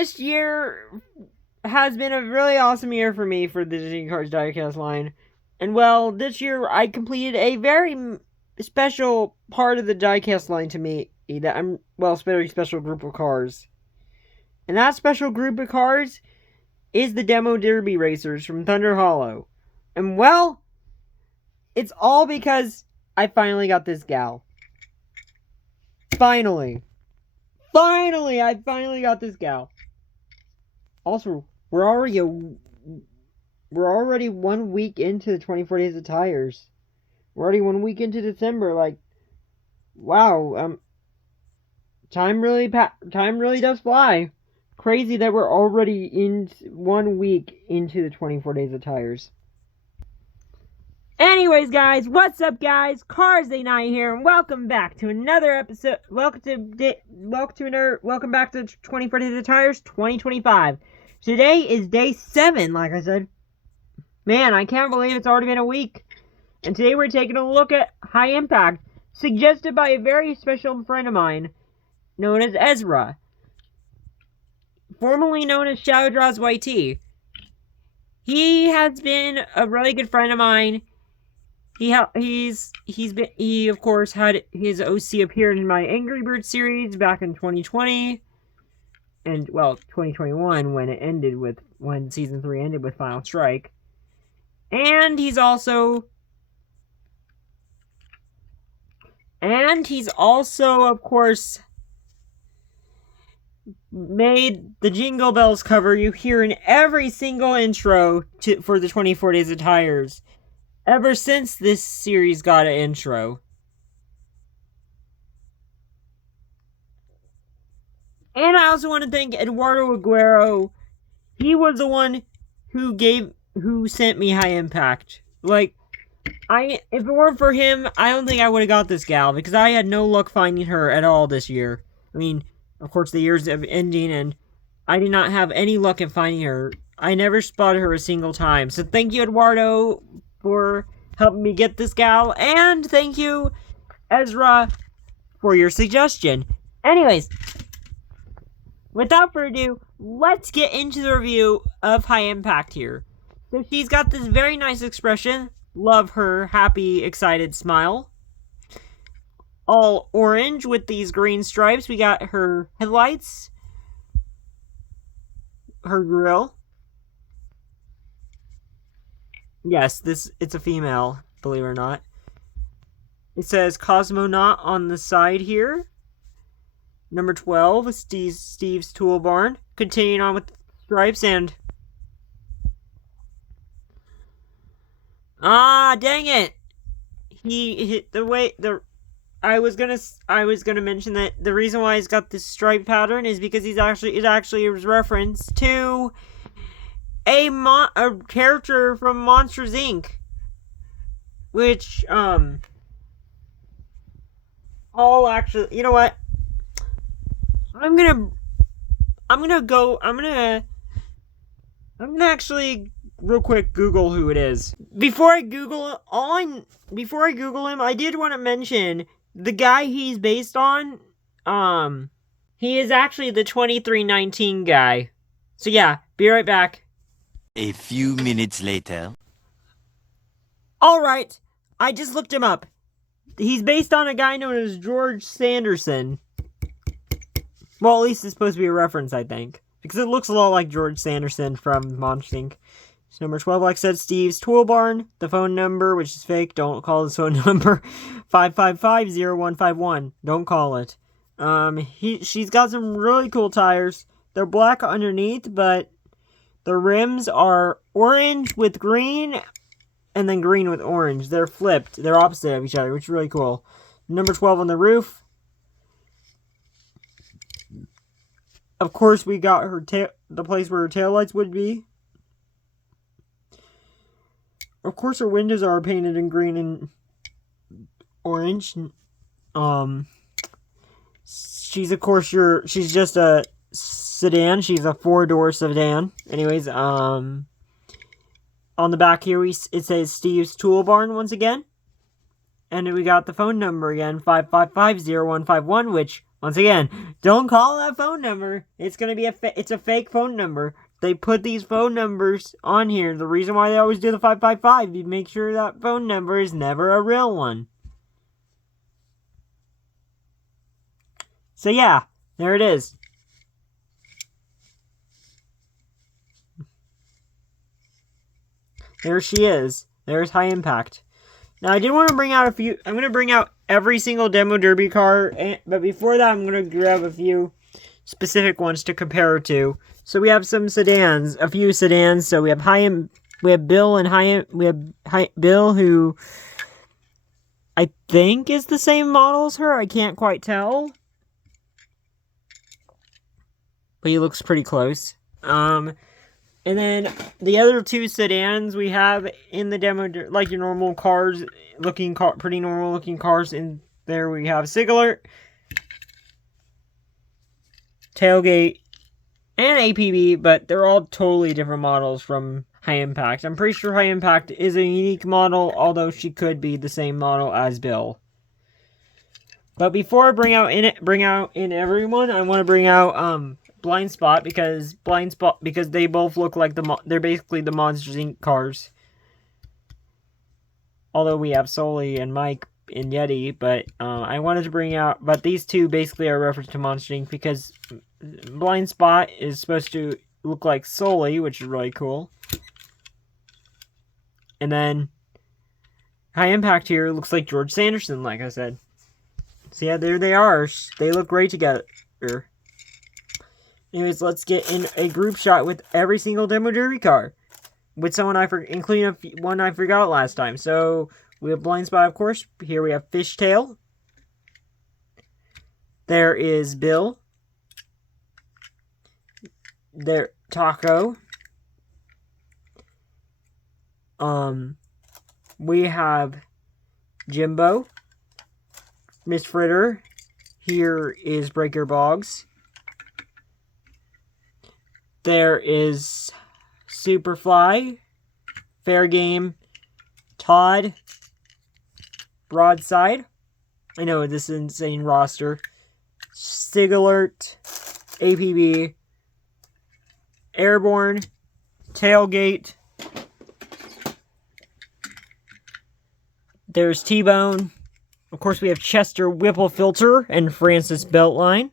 this year has been a really awesome year for me for the Disney Cars Diecast line. And well, this year I completed a very special part of the diecast line to me that very special group of cars. And that special group of cars is the Demo Derby Racers from Thunder Hollow. And well, it's all because I finally got this gal. Finally, I finally got this gal. Also, we're already 1 week into the 24 Days of Tires. We're already 1 week into December. Like, wow. Time really does fly. Crazy that we're already in 1 week into the 24 Days of Tires. Anyways, guys, what's up, guys? Cars89 here, and welcome back to another episode. Welcome back to 24 Days of Tires 2025. Today is day 7, like I said. Man, I can't believe it's already been a week. And today we're taking a look at High Impact, suggested by a very special friend of mine, known as Ezra, formerly known as Shadow Draws YT. He has been a really good friend of mine. He of course had his OC appear in my Angry Birds series back in 2020, and well, 2021 when season 3 ended with Final Strike. And he's also of course made the Jingle Bells cover you hear in every single intro for the 24 Days of Tires ever since this series got an intro. And I also want to thank Eduardo Aguero. He was the one who sent me High Impact. Like, if it weren't for him, I don't think I would have got this gal, because I had no luck finding her at all this year. I mean, of course, the year's ending, and I did not have any luck in finding her. I never spotted her a single time. So thank you, Eduardo, for helping me get this gal, and thank you, Ezra, for your suggestion. Anyways, without further ado, let's get into the review of High Impact here. So she's got this very nice expression. Love her happy, excited smile. All orange with these green stripes. We got her headlights. Her grille. Yes, it's a female, believe it or not. It says Cosmonaut on the side here. Number 12, Steve's Tool Barn. Continuing on with stripes and... dang it! He hit the way... I was gonna mention that the reason why he's got this stripe pattern is because it actually is reference to a character from Monsters Inc. Which, all actually, you know what? I'm gonna actually real quick Google who it is. Before I Google him, I did want to mention the guy he's based on. He is actually the 2319 guy. So yeah, be right back. A few minutes later. Alright, I just looked him up. He's based on a guy known as George Sanderson. Well, at least it's supposed to be a reference, I think. Because it looks a lot like George Sanderson from Monsters Inc. So number 12, like I said, Steve's Tool Barn. The phone number, which is fake, don't call this phone number. 555-0151. Don't call it. She's got some really cool tires. They're black underneath, but the rims are orange with green, and then green with orange. They're flipped. They're opposite of each other, which is really cool. Number 12 on the roof. Of course, we got her the place where her taillights would be. Of course, her windows are painted in green and orange. She's just a sedan. She's a 4-door sedan. Anyways, on the back here, it says Steve's Tool Barn once again. And we got the phone number again, 555-0151, which Once again, don't call that phone number. It's gonna be it's a fake phone number. They put these phone numbers on here. The reason why they always do the 555, you make sure that phone number is never a real one. So yeah, there it is. There she is. There's High Impact. Now, I did want to bring out a few. I'm going to bring out every single Demo Derby car. But before that, I'm going to grab a few specific ones to compare her to. So we have some sedans. A few sedans. So we have Bill and Bill, who I think is the same model as her. I can't quite tell. But he looks pretty close. And then the other two sedans we have in the demo, like your normal cars, pretty normal looking cars. In there we have Sigler, Tailgate, and APB, but they're all totally different models from High Impact. I'm pretty sure High Impact is a unique model, although she could be the same model as Bill. But before I bring out in everyone, I want to bring out Blind Spot because they both look like they're basically the Monsters Inc. cars. Although we have Sully and Mike and Yeti, but I wanted to bring out, but these two basically are a reference to Monsters Inc. because Blind Spot is supposed to look like Sully, which is really cool. And then High Impact here looks like George Sanderson, like I said. So yeah, there they are. They look great together. Anyways, let's get in a group shot with every single Demo Derby car. With someone including one I forgot last time. So, we have Blind Spot, of course. Here we have Fishtail. There is Bill. There, Taco. We have Jimbo. Miss Fritter. Here is Breaker Boggs. There is Superfly, Fair Game, Todd, Broadside. I know this is an insane roster. Sig Alert, APB, Airborne, Tailgate. There's T-Bone. Of course, we have Chester Whipplefilter and Francis Beltline.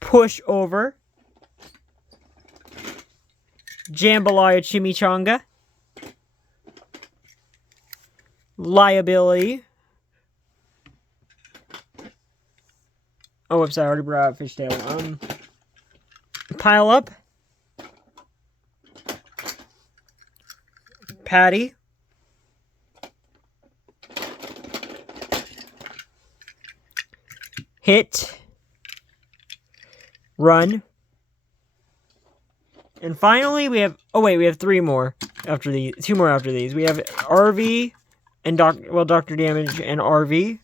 Pushover. Jambalaya Chimichanga. Liability. Oh, I'm sorry, I already brought out Fishtail. Pile Up. Patty. Hit. Run. And finally, we have... Oh, wait, we have three more after these. Two more after these. We have RV and Dr. Damage and RV.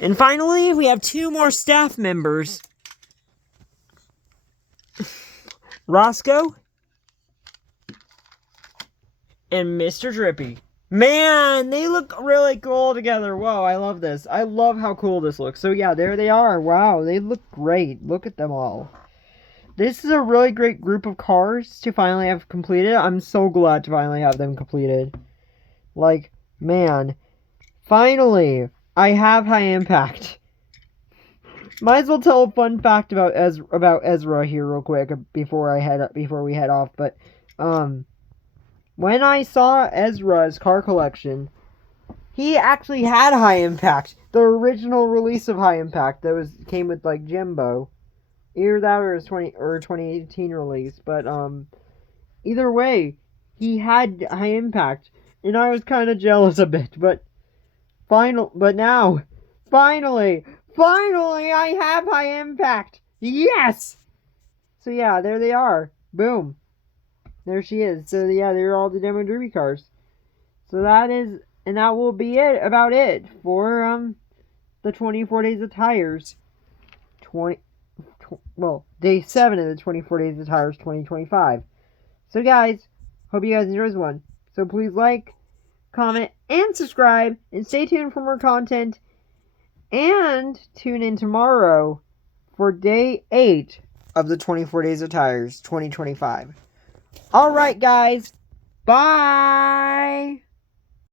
And finally, we have two more staff members. Roscoe and Mr. Drippy. Man, they look really cool together. Whoa, I love this. I love how cool this looks. So yeah, there they are. Wow, they look great. Look at them all. This is a really great group of cars to finally have completed. I'm so glad to finally have them completed. Like, man. Finally, I have High Impact. Might as well tell a fun fact about Ezra here real quick before we head off. But, when I saw Ezra's car collection, he actually had High Impact. The original release of High Impact that came with like Jimbo. Either that or his 2018 release. But either way, he had High Impact, and I was kind of jealous a bit. But now, finally, I have High Impact. Yes. So yeah, there they are. Boom. There she is. So yeah, they're all the Demo Derby cars. So that will be about it for the 24 Days of Tires. Day 7 of the 24 Days of Tires 2025. So guys, hope you guys enjoyed this one. So please like, comment, and subscribe. And stay tuned for more content. And tune in tomorrow for day 8 of the 24 Days of Tires 2025. Alright, guys. Bye.